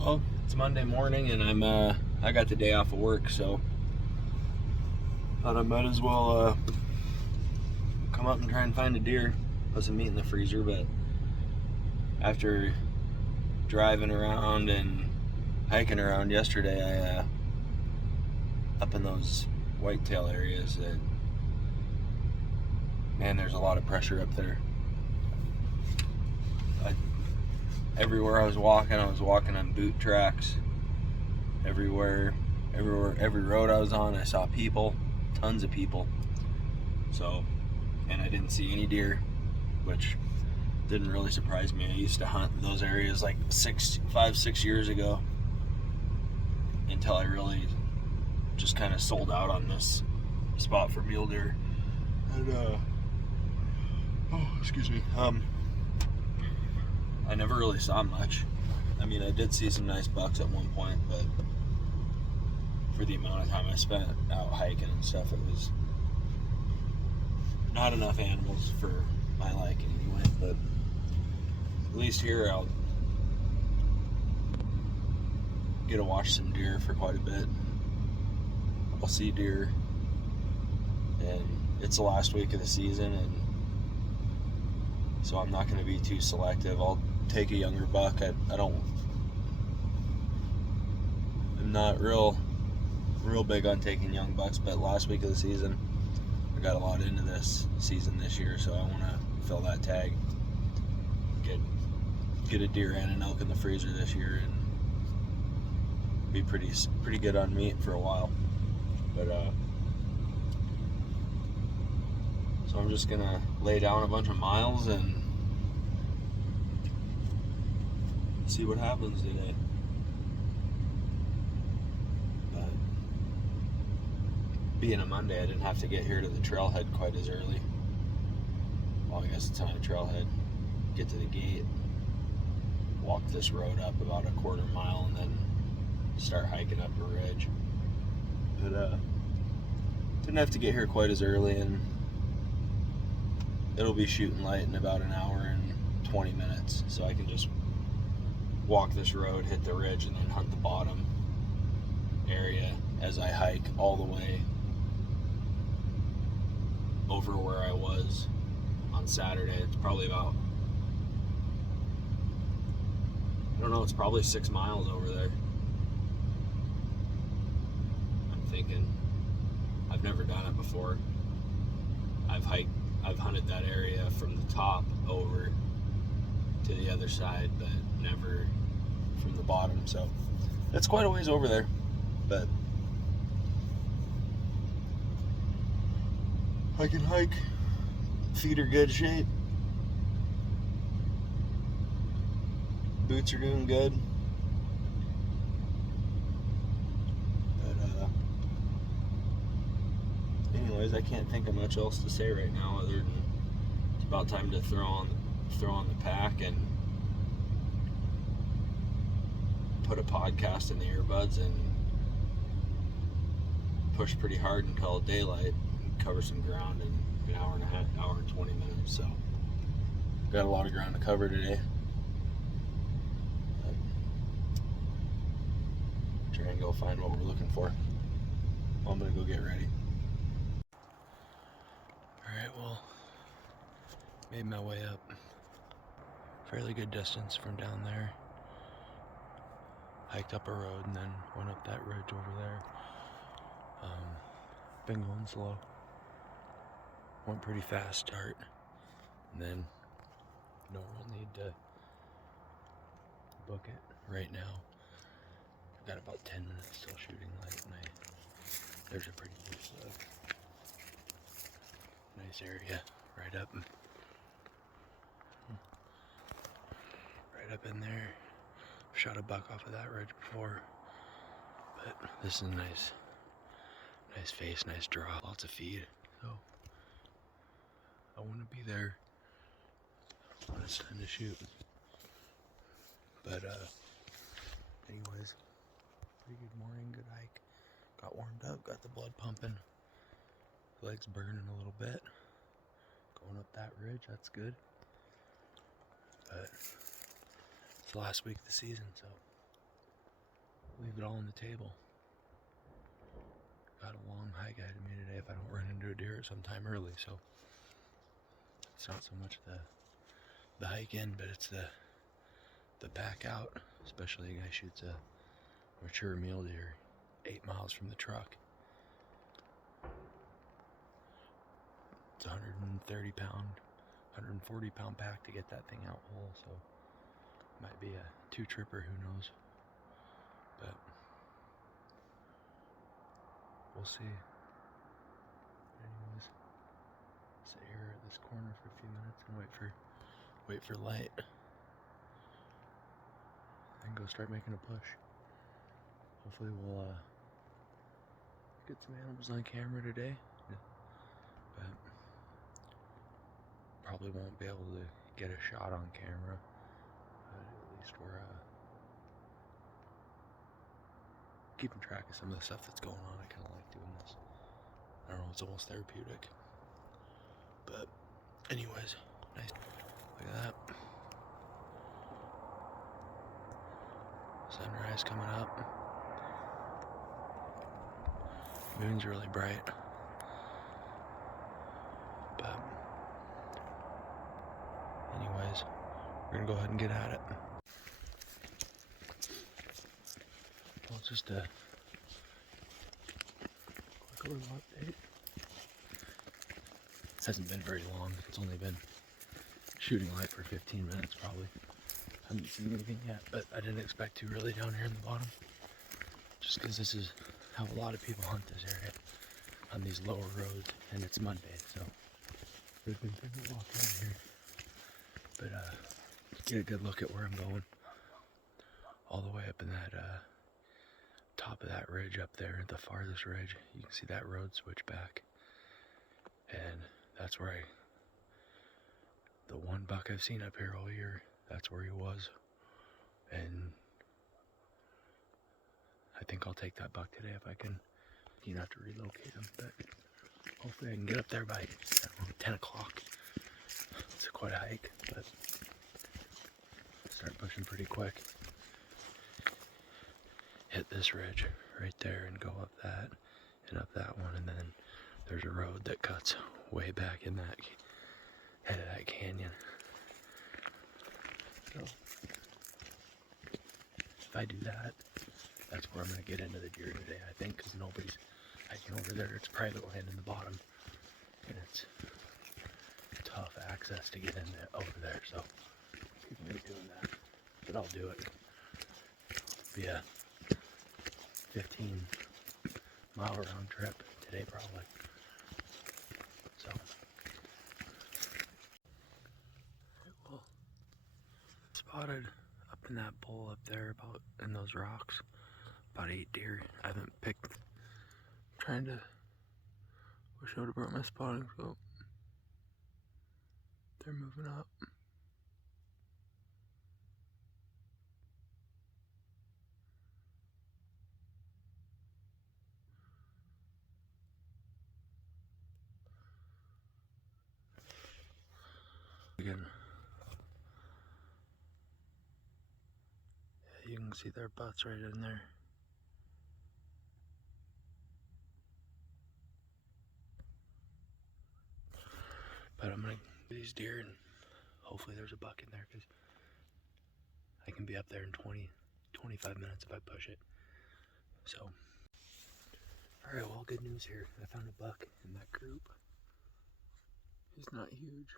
Well, it's Monday morning and I got the day off of work, so thought I might as well come up and try and find a deer. Put some meat in the freezer, but after driving around and hiking around yesterday, I up in those whitetail areas, man, there's a lot of pressure up there. Everywhere I was walking on boot tracks. Every road I was on, I saw people, tons of people. So, and I didn't see any deer, which didn't really surprise me. I used to hunt in those areas like 5-6 years ago, until I really just kind of sold out on this spot for mule deer. And excuse me. I never really saw much. I mean, I did see some nice bucks at one point, but for the amount of time I spent out hiking and stuff, it was not enough animals for my liking anyway. But at least here I'll get to watch some deer for quite a bit. I'll see deer, and it's the last week of the season, and so I'm not going to be too selective. I'll take a younger buck. I'm not real big on taking young bucks, but last week of the season I got a lot into this season this year, so I want to fill that tag, get a deer and an elk in the freezer this year, and be pretty good on meat for a while. But so I'm just gonna lay down a bunch of miles and see what happens today. But being a Monday, I didn't have to get here to the trailhead quite as early. Well, I guess it's not a trailhead. Get to the gate, walk this road up about a quarter mile, and then start hiking up a ridge. But didn't have to get here quite as early, and it'll be shooting light in about an hour and 20 minutes, so I can just walk this road, hit the ridge, and then hunt the bottom area as I hike all the way over where I was on Saturday. It's probably about, I don't know, it's probably 6 miles over there. I'm thinking. I've never done it before. I've hunted that area from the top over to the other side, but never from the bottom, so it's quite a ways over there. But I can hike. Feet are good shape. Boots are doing good. But anyways, I can't think of much else to say right now other than it's about time to throw on the pack and put a podcast in the earbuds and push pretty hard until daylight and cover some ground in an hour and a half, hour and 20 minutes. So got a lot of ground to cover today. Try and go find what we're looking for. I'm gonna go get ready. Alright, well, made my way up. Fairly good distance from down there. Hiked up a road and then went up that ridge over there. Been going slow. Went pretty fast start. And then no real need to book it right now. I've got about 10 minutes till shooting light, and there's a pretty nice area right up in there. Shot a buck off of that ridge before, but this is a nice face, nice draw, lots of feed. So I want to be there when it's time to shoot. But anyways, pretty good morning, good hike. Got warmed up, got the blood pumping, legs burning a little bit. Going up that ridge, that's good. But it's the last week of the season, so leave it all on the table. Got a long hike ahead of me today if I don't run into a deer sometime early, so it's not so much the hike in, but it's the back out, especially a guy shoots a mature mule deer 8 miles from the truck. It's a 130 pound, 140 pound pack to get that thing out whole, so might be a 2-tripper, who knows, but we'll see. Anyways, sit here at this corner for a few minutes and wait for light, and go start making a push. Hopefully we'll get some animals on camera today, but probably won't be able to get a shot on camera, but at least we're keeping track of some of the stuff that's going on. I kind of like doing this. I don't know, it's almost therapeutic. But anyways, nice. Look at that. Sunrise coming up. Moon's really bright. But anyways, we're gonna go ahead and get at it. Well, just a quick little update. It hasn't been very long. It's only been shooting light for 15 minutes probably. Haven't seen anything yet, but I didn't expect to really down here in the bottom. Just because this is how a lot of people hunt this area, on these lower roads, and it's Monday, so there's been people walking in here. But get a good look at where I'm going. All the way up in that top of that ridge up there, the farthest ridge, you can see that road switch back. And that's where the one buck I've seen up here all year, that's where he was. And I think I'll take that buck today if I can. You have to relocate him, but hopefully I can get up there by, I don't know, 10 o'clock. It's quite a hike, but start pushing pretty quick. Hit this ridge right there and go up that and up that one, and then there's a road that cuts way back in that head of that canyon. So if I do that, that's where I'm going to get into the deer today, I think, because nobody's hiking over there. It's private land in the bottom, and it's tough access to get in there, over there, so people ain't doing that, but I'll do it. Be a 15-mile round trip today probably. So, well, spotted up in that bowl up there, about in those rocks, about 8 deer. I haven't picked. Trying to. Wish I would have brought my spotting scope. They're moving up. Again. Yeah, you can see their butts right in there. But I'm gonna get these deer, and hopefully there's a buck in there, because I can be up there in 25 minutes if I push it. So, alright, well, good news here. I found a buck in that group. He's not huge.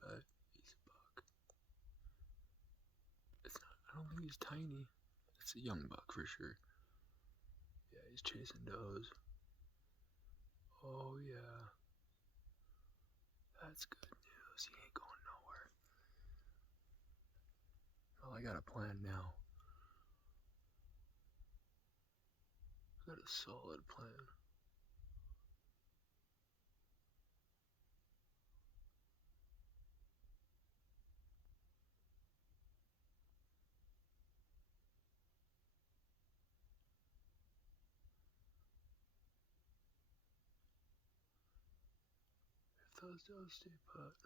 But he's a buck. It's not, I don't think he's tiny. It's a young buck for sure. Yeah, he's chasing does. Oh yeah. That's good news. He ain't going nowhere. Well, I got a plan now. I got a solid plan. If those does stay put,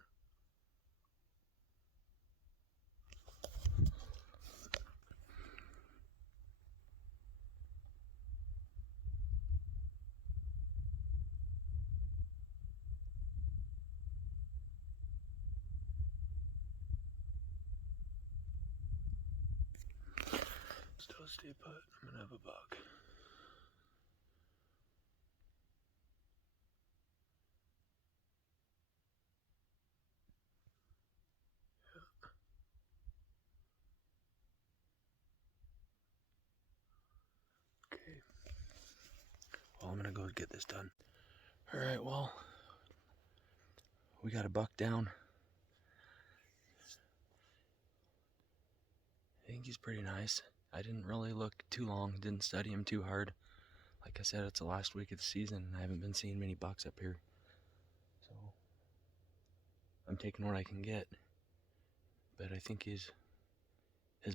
stay put. I'm gonna have a buck. Okay. Well, I'm gonna go get this done. All right, well, we got a buck down. I think he's pretty nice. I didn't really look too long, didn't study him too hard. Like I said, it's the last week of the season, and I haven't been seeing many bucks up here. So I'm taking what I can get. But I think his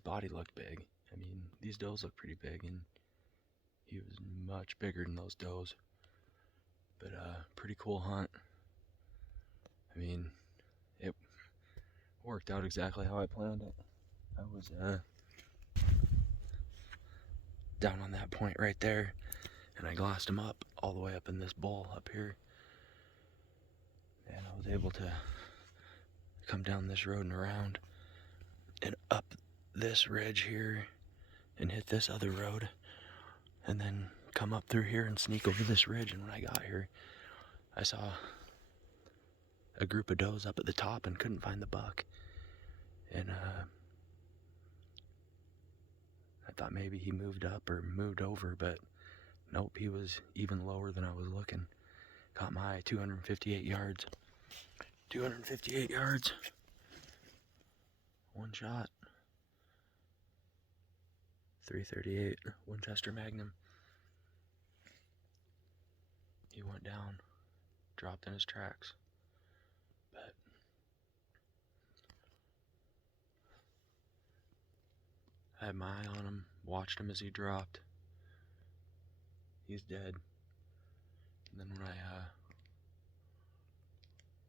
body looked big. I mean, these does look pretty big, and he was much bigger than those does. But pretty cool hunt. I mean, it worked out exactly how I planned it. I was down on that point right there, and I glassed him up all the way up in this bowl up here. And I was able to come down this road and around and up this ridge here and hit this other road, and then come up through here and sneak over this ridge. And when I got here, I saw a group of does up at the top and couldn't find the buck. And I thought maybe he moved up or moved over, but nope, he was even lower than I was looking. Caught my eye, 258 yards. 258 yards. One shot. 338 Winchester Magnum. He went down, dropped in his tracks. But I had my eye on him, watched him as he dropped. He's dead. And then when I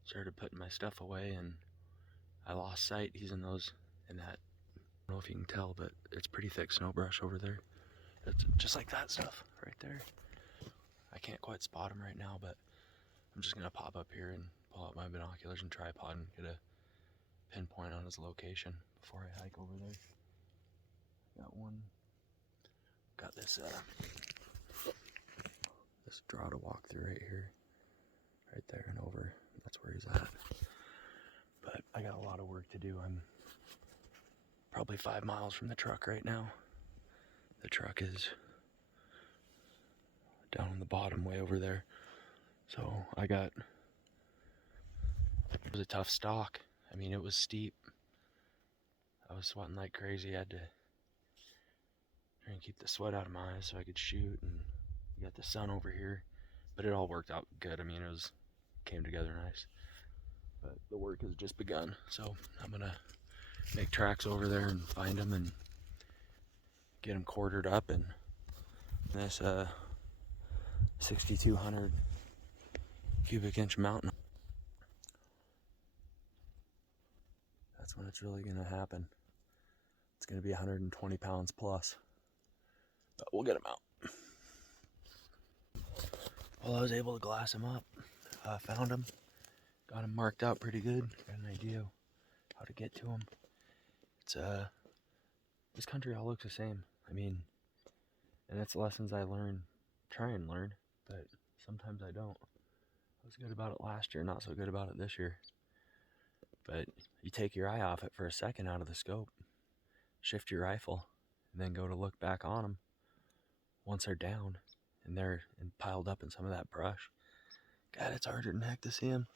started putting my stuff away and I lost sight, he's in that, I don't know if you can tell, but it's pretty thick snow brush over there. It's just like that stuff right there. I can't quite spot him right now, but I'm just gonna pop up here and pull out my binoculars and tripod and get a pinpoint on his location before I hike over there. Got this draw to walk through right here, right there and over. That's where he's at. But I got a lot of work to do. I'm probably 5 miles from the truck right now. The truck is down on the bottom way over there. So it was a tough stalk. I mean, it was steep. I was sweating like crazy. I had to try and keep the sweat out of my eyes so I could shoot, and we got the sun over here. But it all worked out good. I mean, came together nice. But the work has just begun. So I'm gonna make tracks over there and find them and get them quartered up. And this 6,200 cubic inch mountain. That's when it's really gonna happen. It's gonna be 120 pounds plus. But we'll get them out. Well, I was able to glass him up. Found him. Got him marked out pretty good. Got an idea how to get to him. It's this country all looks the same. I mean, and it's lessons I try and learn, but sometimes I don't. I was good about it last year, not so good about it this year. But you take your eye off it for a second out of the scope, shift your rifle, and then go to look back on them. Once they're down and they're piled up in some of that brush, God, it's harder than heck to see them.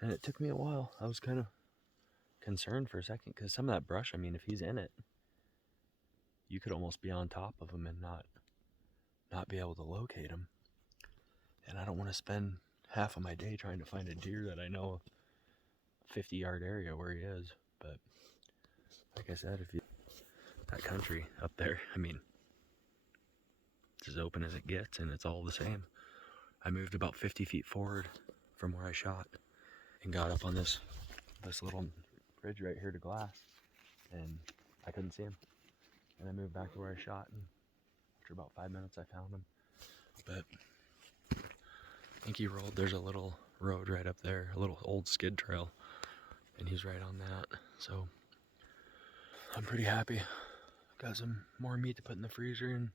And it took me a while. I was kind of concerned for a second because some of that brush, I mean, if he's in it, you could almost be on top of him and not be able to locate him. And I don't want to spend half of my day trying to find a deer that I know a 50-yard area where he is. But like I said, that country up there, I mean, it's as open as it gets, and it's all the same. I moved about 50 feet forward from where I shot and got up on this little ridge right here to glass, and I couldn't see him. And I moved back to where I shot, and after about 5 minutes I found him. But I think he rolled. There's a little road right up there, a little old skid trail, and he's right on that. So I'm pretty happy. got some more meat to put in the freezer, and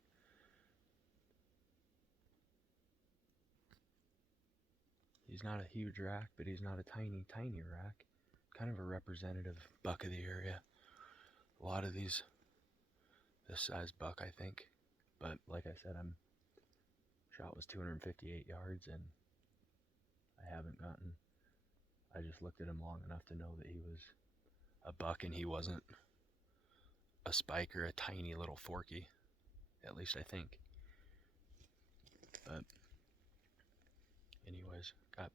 he's not a huge rack, but he's not a tiny rack. Kind of a representative buck of the area. A lot of these, this size buck, I think. But like I said, shot was 258 yards, and I just looked at him long enough to know that he was a buck and he wasn't a spike or a tiny little forky. At least I think. But anyways, got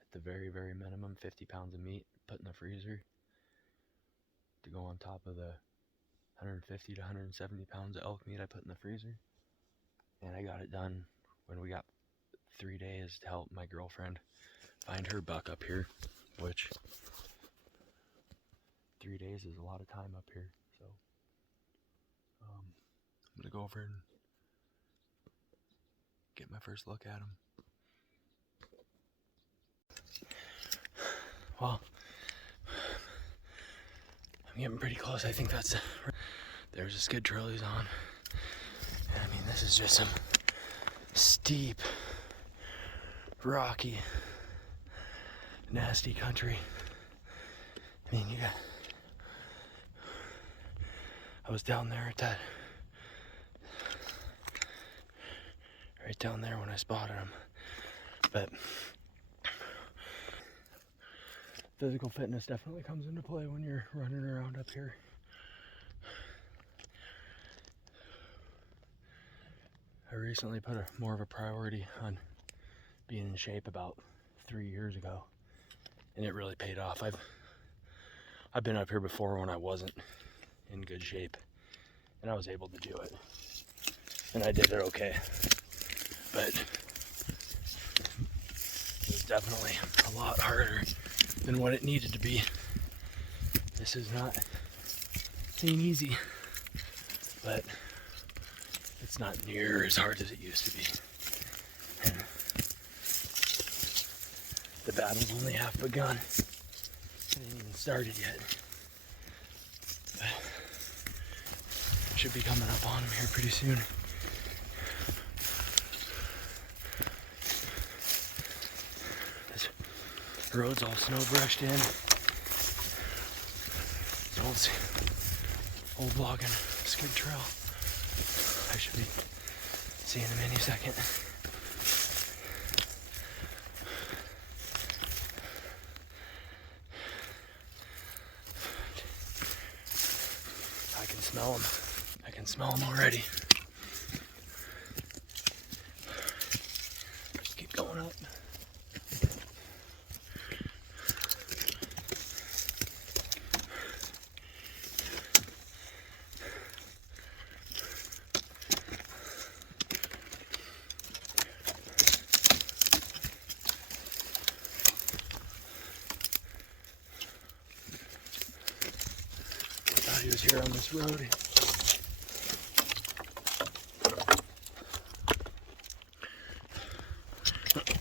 at the very, very minimum 50 pounds of meat put in the freezer to go on top of the 150 to 170 pounds of elk meat I put in the freezer. And I got it done when we got 3 days to help my girlfriend find her buck up here, which 3 days is a lot of time up here. So I'm gonna go over and get my first look at him. Well, I'm getting pretty close. I think there's a skid trail he's on. I mean, this is just some steep, rocky, nasty country. I mean, I was down there at right down there when I spotted him. But physical fitness definitely comes into play when you're running around up here. I recently put more of a priority on being in shape about 3 years ago, and it really paid off. I've been up here before when I wasn't in good shape, and I was able to do it, and I did it okay. But it was definitely a lot harder than what it needed to be. This is not ain't easy, but it's not near as hard as it used to be. And the battle's only half begun. It ain't even started yet. But should be coming up on him here pretty soon. This road's all snow brushed in. It's old logging skid trail. I should be seeing him any second. I can smell him. I can smell him already. Just keep going up. He was here on this road.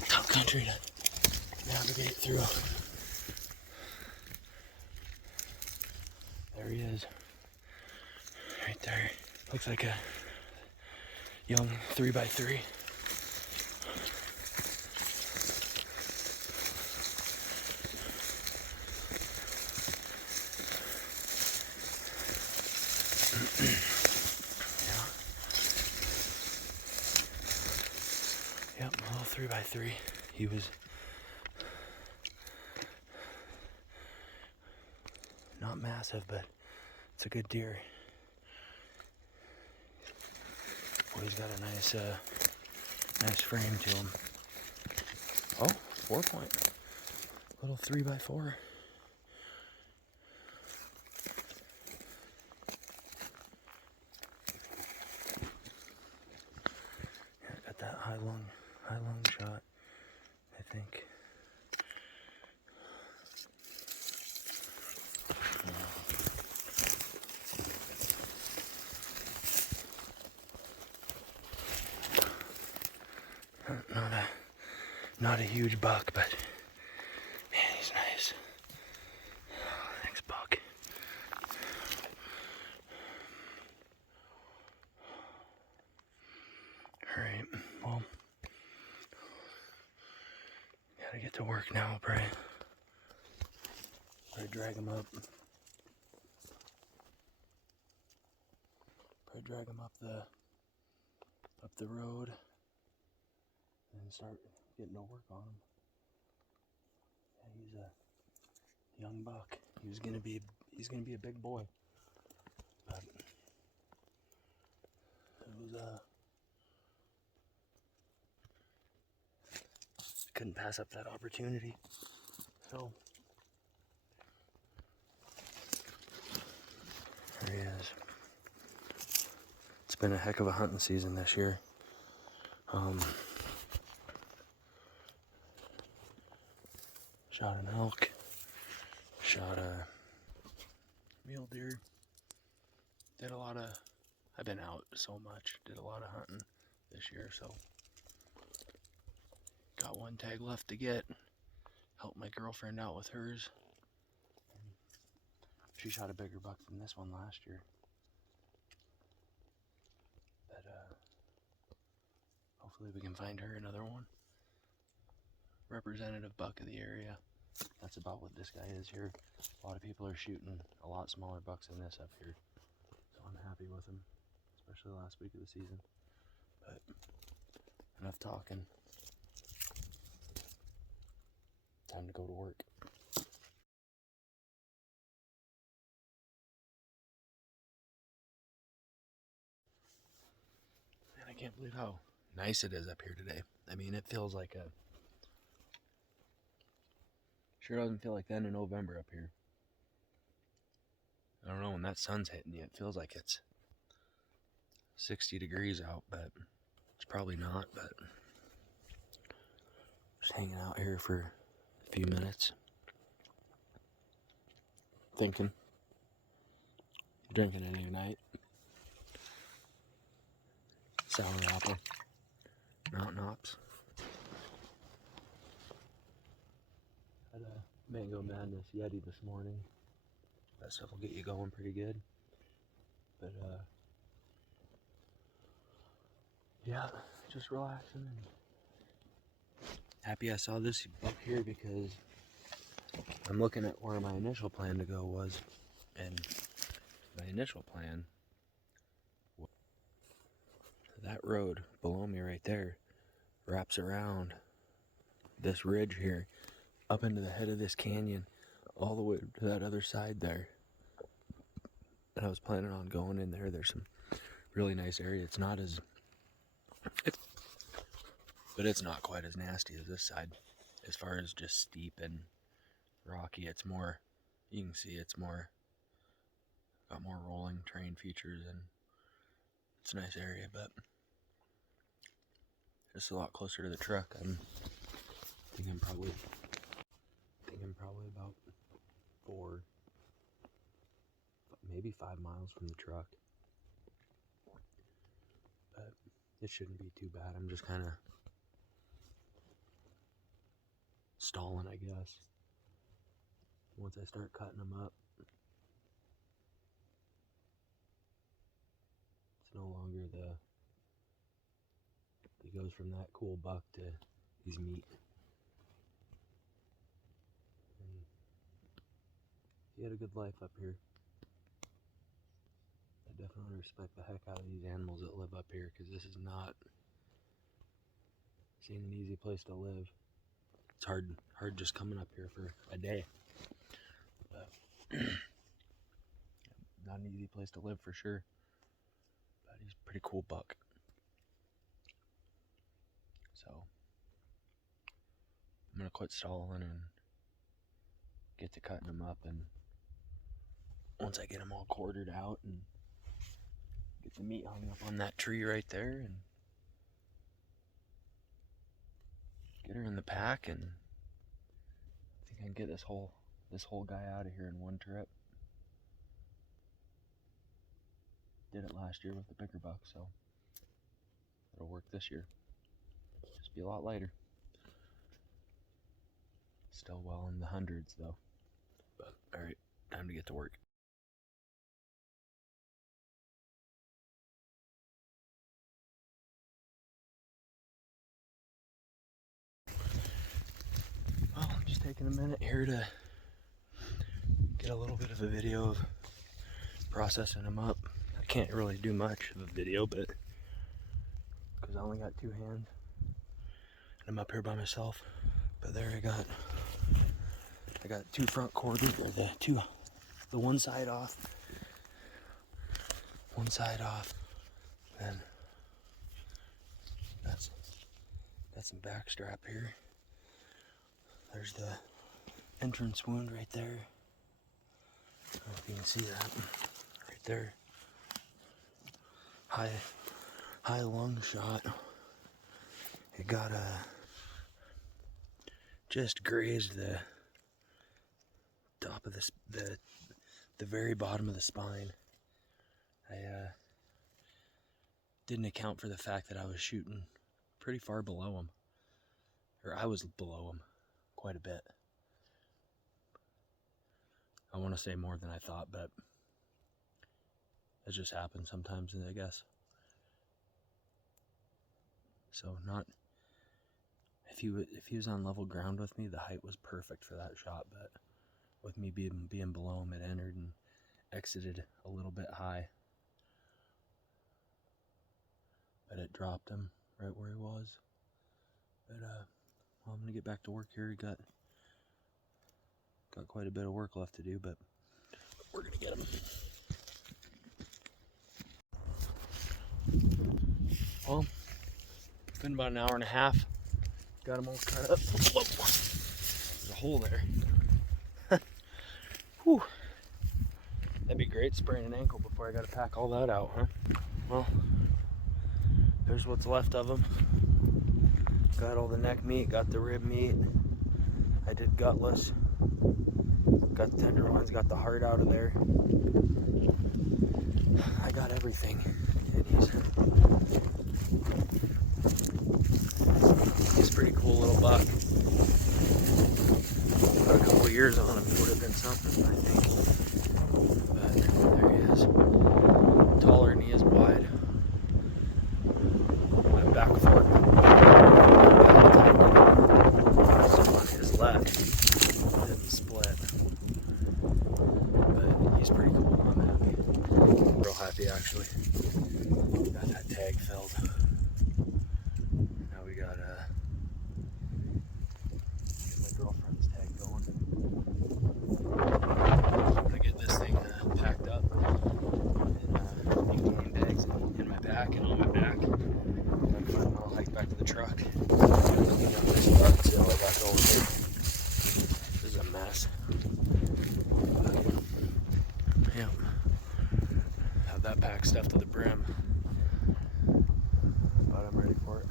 Tough country to navigate through. There he is. Right there. Looks like a young 3x3. Yep, a little 3x3. He was not massive, but it's a good deer. Well, he's got a nice frame to him. Oh, 4-point. Little 3x4. Yeah, got that high lung shot, I think. Not a huge buck, but man, he's nice. Thanks, buck. Get to work now, pray. Pray drag him up. Pray drag him up the road and start getting to work on him. Yeah, he's a young buck. He's gonna be a big boy. But it was couldn't pass up that opportunity. So there he is. It's been a heck of a hunting season this year. Shot an elk, shot a mule deer. Did a lot of, I've been out so much, did a lot of hunting this year, so got one tag left to get. Helped my girlfriend out with hers. She shot a bigger buck than this one last year. But hopefully we can find her another one. Representative buck of the area. That's about what this guy is here. A lot of people are shooting a lot smaller bucks than this up here. So I'm happy with him, especially last week of the season. But enough talking. Time to go to work. Man, I can't believe how nice it is up here today. I mean, it feels like a... Sure doesn't feel like that in November up here. I don't know, when that sun's hitting you, it feels like it's 60 degrees out, but it's probably not. But just hanging out here for a few minutes. Thinking. Drinking an Ignite. Sour apple. Mountain hops. Had a Mango Madness Yeti this morning. That stuff will get you going pretty good. But yeah, just relaxing and happy I saw this buck here, because I'm looking at where my initial plan to go was, and my initial plan was that road below me right there wraps around this ridge here up into the head of this canyon all the way to that other side there. And I was planning on going in there. There's some really nice area. It's not as but it's not quite as nasty as this side as far as just steep and rocky. It's more, you can see it's more, got more rolling terrain features, and it's a nice area, but just a lot closer to the truck. I'm thinking probably about 4, maybe 5 miles from the truck. But it shouldn't be too bad. I'm just kind of stalling, I guess. Once I start cutting them up, it's no longer it goes from that cool buck to he's meat. And he had a good life up here. I definitely respect the heck out of these animals that live up here, because this is not an easy place to live. It's hard just coming up here for a day. But not an easy place to live for sure. But he's a pretty cool buck. So I'm gonna quit stalling and get to cutting them up, and once I get them all quartered out and get the meat hung up on that tree right there, and get her in the pack, and I think I can get this whole guy out of here in one trip. Did it last year with the bigger buck, so it'll work this year. Just be a lot lighter. Still well in the hundreds though. But alright, time to get to work. taking a minute here to get a little bit of a video of processing them up. I can't really do much of a video, but because I only got 2 hands and I'm up here by myself. But there I got 2 front quarters, or the one side off, and that's some back strap here. There's the entrance wound right there. I don't know if you can see that right there. High lung shot. It got just grazed the top of the very bottom of the spine. I didn't account for the fact that I was shooting pretty far below him, or I was below him quite a bit. I want to say more than I thought, but it just happens sometimes, I guess. So if he was on level ground with me, the height was perfect for that shot, but with me being below him, it entered and exited a little bit high. But it dropped him right where he was. But well, I'm gonna get back to work here. Got quite a bit of work left to do, but we're gonna get him. Well, it's been about an hour and a half. Got him all cut up. Whoa. There's a hole there. Whew. That'd be great, spraining an ankle before I gotta pack all that out, huh? Well, there's what's left of them. Got all the neck meat, got the rib meat. I did gutless. Got the tenderloins, got the heart out of there. I got everything. And he's a pretty cool little buck. Put a couple years on him, would have been something, I think. But there he is. Taller than he is wide. My back fork. So on his left, it didn't split. But he's pretty cool. I'm happy. Real happy, actually. Got that tag filled. Now we got get my girlfriend's tag going. I get this thing packed up and game bags in my back and on my back. And I'll hike back to the truck. Clean up this butt till I got going here. This is a mess. But, yeah. Have that packed stuff to the brim. But I'm ready for it.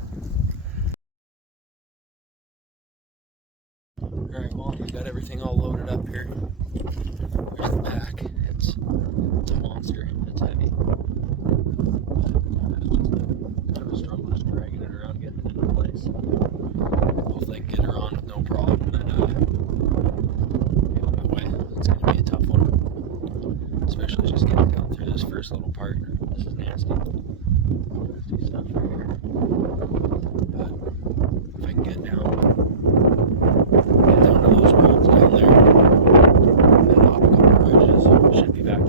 Alright, well, I got everything all loaded up here. There's the pack. It's a monster. It's heavy. It's just kind of a struggle just dragging it around, getting it into place. Hopefully I can get her on with no problem and get on my way. It's going to be a tough one. Especially just getting down through this first little part. This is nasty. Nasty stuff right here. But if I can get down to those roads down there, and hop a couple of bridges, should be back to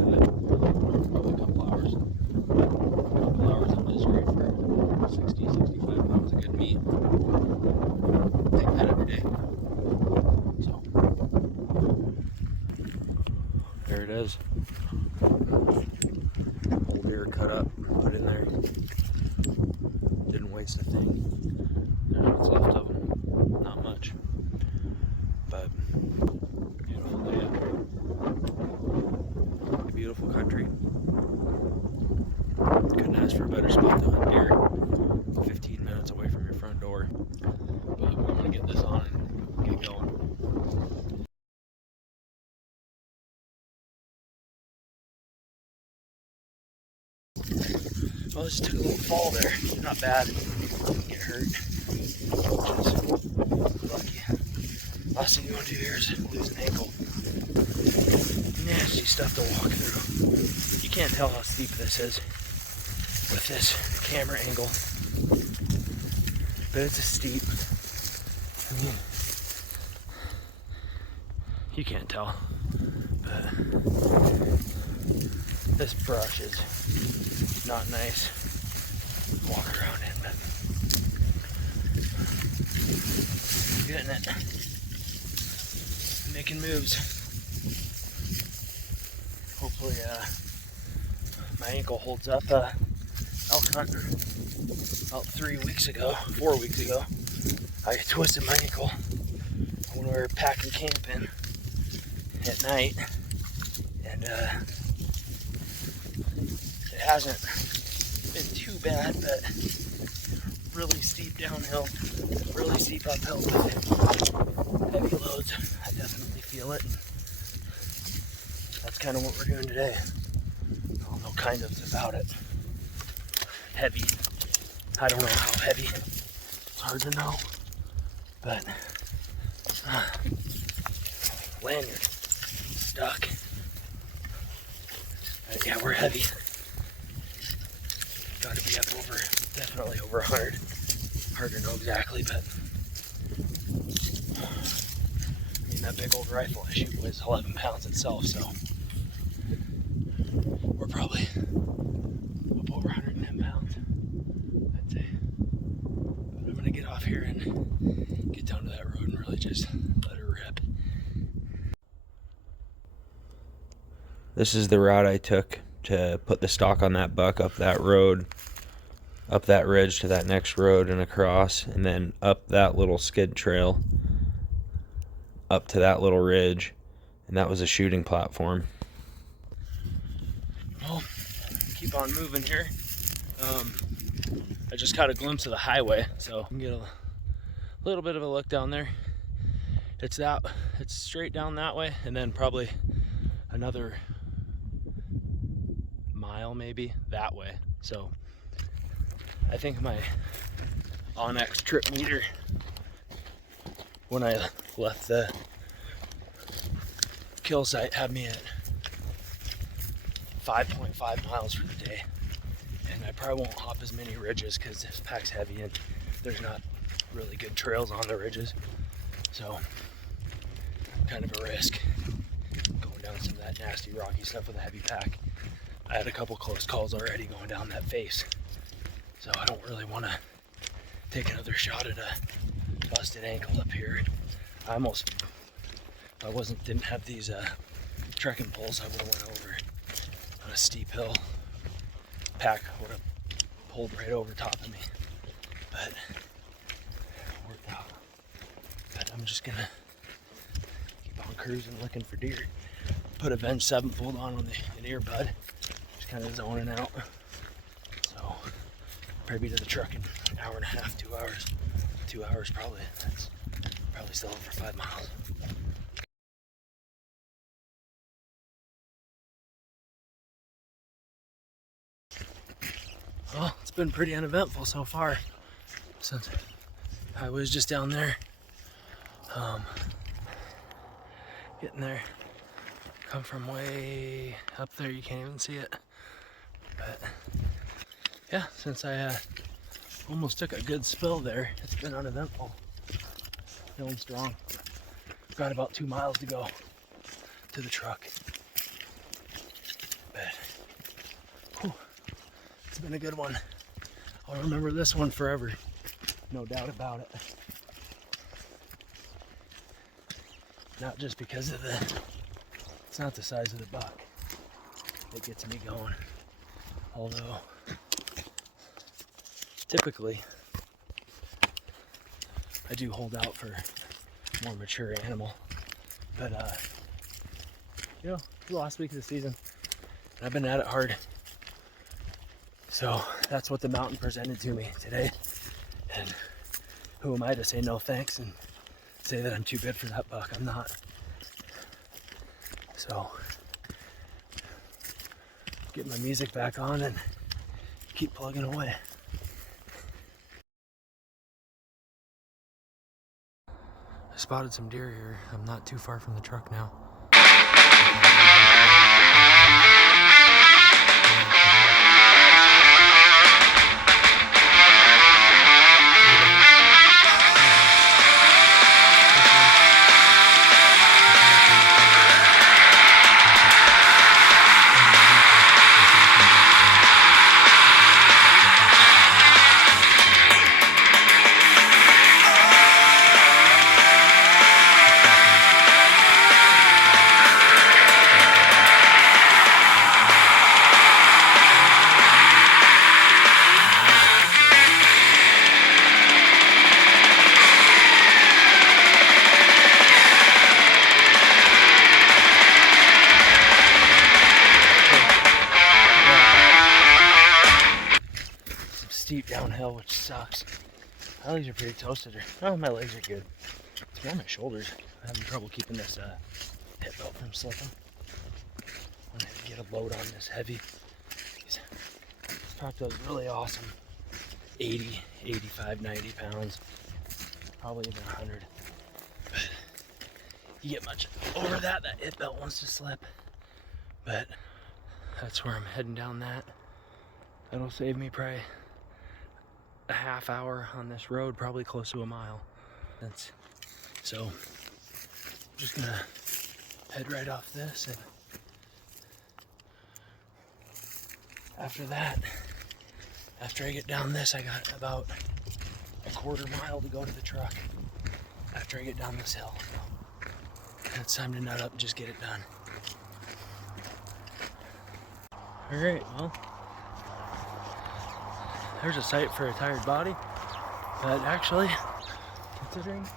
probably a couple hours. A couple hours of misery for 60, 65 pounds of good meat. Take that every day. So, there it is. Whole deer cut up, put in there. Didn't waste a thing. There's what's left of them. Not much. But beautiful day up here. A beautiful country. Couldn't ask for a better spot to hunt deer. 15 minutes away from your front door. But we're gonna get this on and get going. Well, I just took a little fall there. Not bad. Didn't get hurt. Which is lucky. Last thing you want to do here is lose an ankle. Nasty stuff to walk through. You can't tell how steep this is with this camera angle. But it's a steep. You can't tell, but this brush is not nice to walk around in, but getting it, making moves. Hopefully my ankle holds up. Elk hunt about 4 weeks ago, I twisted my ankle when we were packing camping at night, and it hasn't been too bad, but really steep downhill, really steep uphill, but heavy loads, I definitely feel it, and that's kind of what we're doing today. I don't know kind of about it. Heavy. I don't know how heavy. It's hard to know. But lanyard stuck. But yeah, we're heavy. Got to be up over, definitely over 100. Hard to know exactly, but I mean that big old rifle I shoot weighs 11 pounds itself, so we're probably up over 110 pounds, I'd say. But I'm gonna get off here and get down to that road and really just let her rip. This is the route I took to put the stock on that buck, up that road, up that ridge to that next road and across, and then up that little skid trail up to that little ridge, and that was a shooting platform. Well, keep on moving here. I just caught a glimpse of the highway, so you can get a little bit of a look down there. It's straight down that way, and then probably another mile maybe that way. So I think my Onyx trip meter, when I left the kill site, had me at 5.5 miles for the day. And I probably won't hop as many ridges because this pack's heavy and there's not really good trails on the ridges. So kind of a risk going down some of that nasty rocky stuff with a heavy pack. I had a couple close calls already going down that face. So I don't really want to take another shot at a busted ankle up here. If I didn't have these trekking poles, I would have went over on a steep hill. Pack would have pulled right over top of me, but it worked out. But I'm just gonna keep on cruising, looking for deer. Put a Venge 7-fold on the earbud, just kind of zoning out. So probably to the truck in an hour and a half, 2 hours. 2 hours probably. That's probably still over 5 miles. Well, it's been pretty uneventful so far. Since I was just down there, getting there. Come from way up there, you can't even see it. But yeah, since I almost took a good spill there, it's been uneventful. Feeling strong. Got about 2 miles to go to the truck. But whew, it's been a good one. I'll remember this one forever, no doubt about it. Not just because of it's not the size of the buck that gets me going. Although, typically, I do hold out for a more mature animal. But, the last week of the season, and I've been at it hard. So that's what the mountain presented to me today. And who am I to say no thanks and say that I'm too good for that buck? I'm not. So get my music back on and keep plugging away. I spotted some deer here. I'm not too far from the truck now. steep downhill, which sucks. My legs are pretty toasted. Oh, my legs are good. It's more my shoulders. I'm having trouble keeping this hip belt from slipping. I'm gonna get a load on this heavy. This truck does really awesome. 80, 85, 90 pounds. Probably even 100. But you get much over that hip belt wants to slip. But that's where I'm heading down that. That'll save me probably a half hour on this road, probably close to a mile. So I'm just gonna head right off this, and after that, after I get down this, I got about a quarter mile to go to the truck after I get down this hill. So it's time to nut up and just get it done. All right, well, there's a sight for a tired body, but actually, considering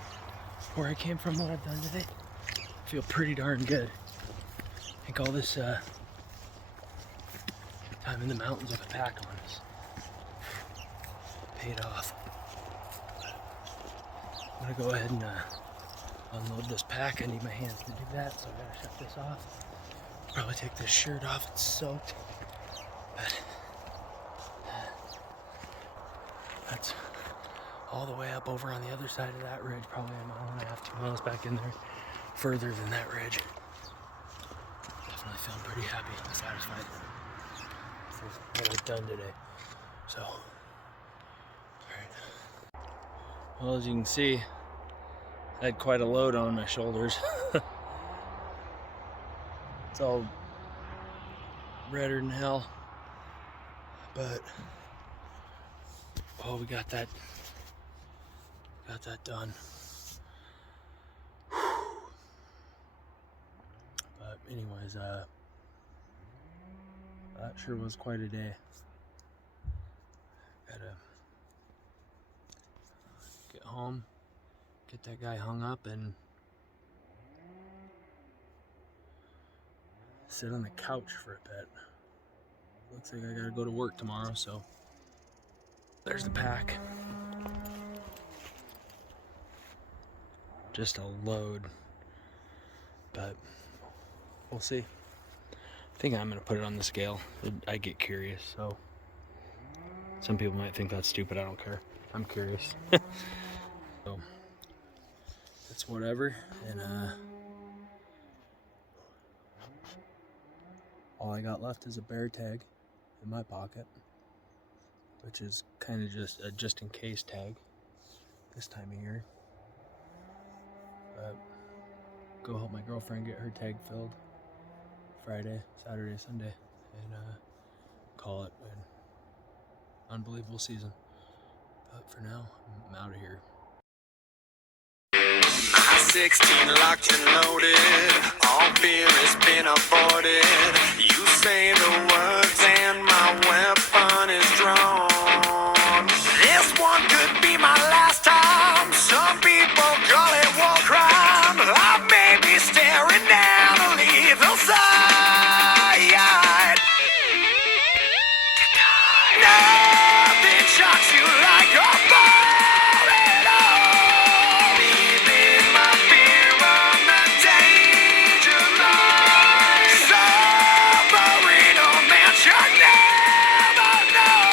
where I came from, what I've done today, I feel pretty darn good. I think all this time in the mountains with a pack on us paid off. I'm gonna go ahead and unload this pack. I need my hands to do that, so I gotta shut this off. Probably take this shirt off, it's soaked. But that's all the way up over on the other side of that ridge, probably a mile and a half, 2 miles back in there, further than that ridge. Definitely feeling pretty happy and satisfied with what I've done today. So, alright. Well, as you can see, I had quite a load on my shoulders. It's all redder than hell. But, oh, we got that done. But anyways, that sure was quite a day. Gotta get home, get that guy hung up, and sit on the couch for a bit. Looks like I gotta go to work tomorrow, so there's the pack. Just a load, but we'll see. I think I'm gonna put it on the scale. I get curious, so some people might think that's stupid. I don't care. I'm curious. So it's whatever, and all I got left is a bear tag in my pocket, which is kind of just a just in case tag this time of year. But go help my girlfriend get her tag filled Friday, Saturday, Sunday, and call it an unbelievable season. But for now, I'm out of here. 16 locked and loaded, all fear has been aborted. You say the words and my weapon is drawn. This one could be my last time. Some people call it war crime. I may be staring down a lethal sight. Nothing shocks you like a bullet. Leaving my fear on the danger line. Suffering, a man should never know.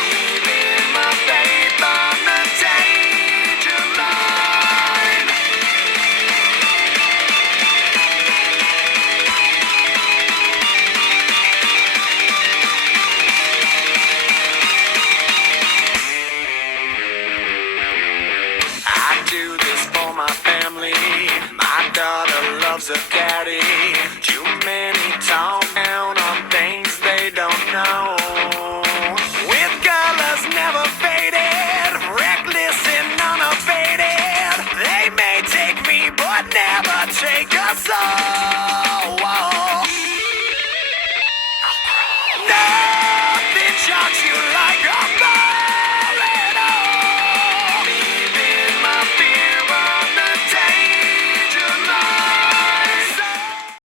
Leaving my faith on the danger line. I do this for my family. My daughter loves her daddy.